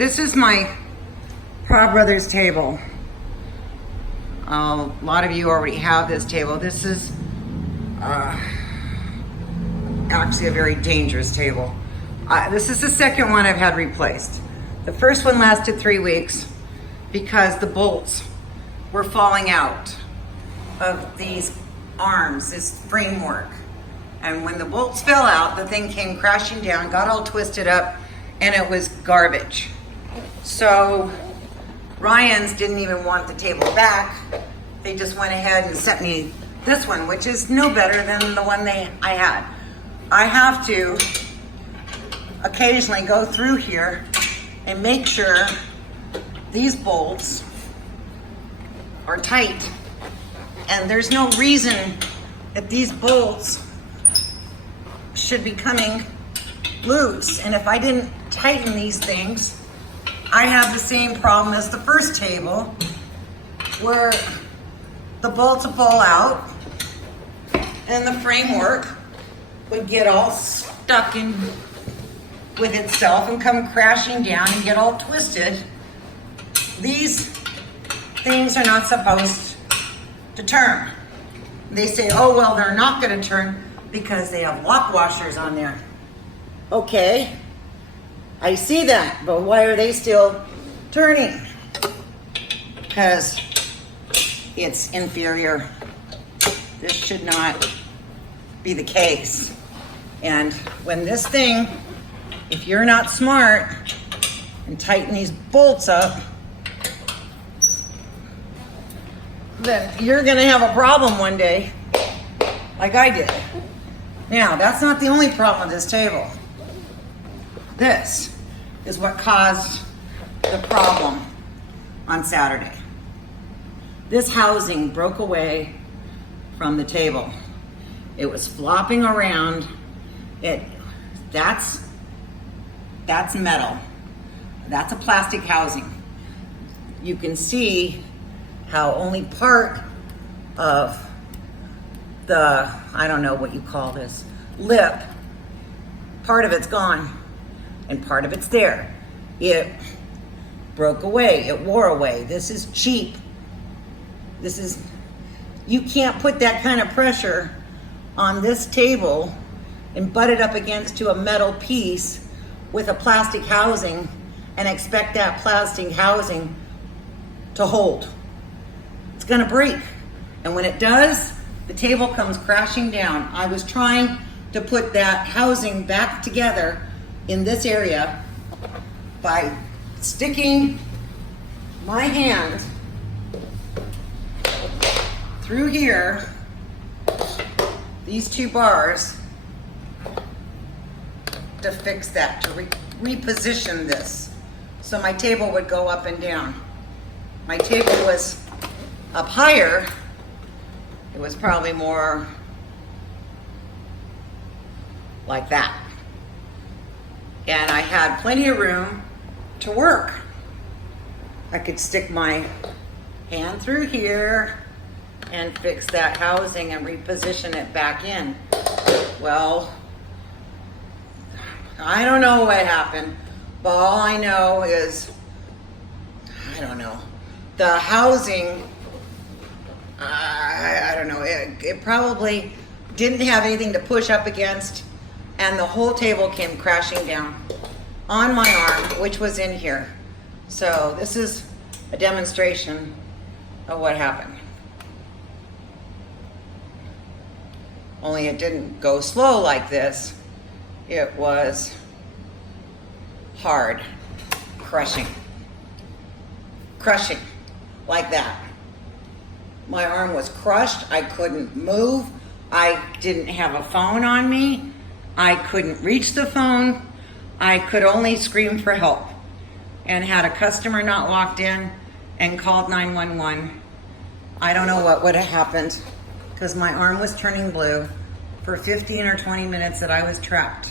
this is my Paw Brothers table. A lot of you already have this table. This is actually a very dangerous table. This is the second one I've had replaced. The first one lasted 3 weeks because the bolts were falling out of these arms, this framework. And when the bolts fell out, the thing came crashing down, got all twisted up, and it was garbage. So Ryan's didn't even want the table back. They just went ahead and sent me this one, which is no better than the one I had. I have to occasionally go through here and make sure these bolts are tight. And there's no reason that these bolts should be coming loose. And if I didn't tighten these things, I have the same problem as the first table, where the bolts would fall out and the framework would get all stuck in with itself and come crashing down and get all twisted. These things are not supposed to turn. They say, oh, well, they're not going to turn because they have lock washers on there. Okay, I see that, but why are they still turning? Because it's inferior. This should not be the case. And when this thing, if you're not smart and tighten these bolts up, then you're gonna have a problem one day, like I did. Now, that's not the only problem with this table. This is what caused the problem on Saturday. This housing broke away from the table. It was flopping around. That's metal. That's a plastic housing. You can see how only part of the, I don't know what you call this, lip, part of it's gone and part of it's there. It broke away, it wore away. This is cheap. You can't put that kind of pressure on this table and butt it up against to a metal piece with a plastic housing and expect that plastic housing to hold. It's gonna break. And when it does, the table comes crashing down. I was trying to put that housing back together in this area by sticking my hand through here, these two bars, to fix that, to reposition this. So my table would go up and down. My table was up higher. It was probably more like that. And I had plenty of room to work. I could stick my hand through here and fix that housing and reposition it back in. Well, I don't know what happened, but all I know is, I don't know, the housing, I don't know, it probably didn't have anything to push up against, and the whole table came crashing down on my arm, which was in here. So this is a demonstration of what happened. Only it didn't go slow like this. It was hard, crushing, like that. My arm was crushed. I couldn't move. I didn't have a phone on me. I couldn't reach the phone. I could only scream for help. And had a customer not walked in and called 911, I don't know what would have happened, because my arm was turning blue for 15 or 20 minutes that I was trapped.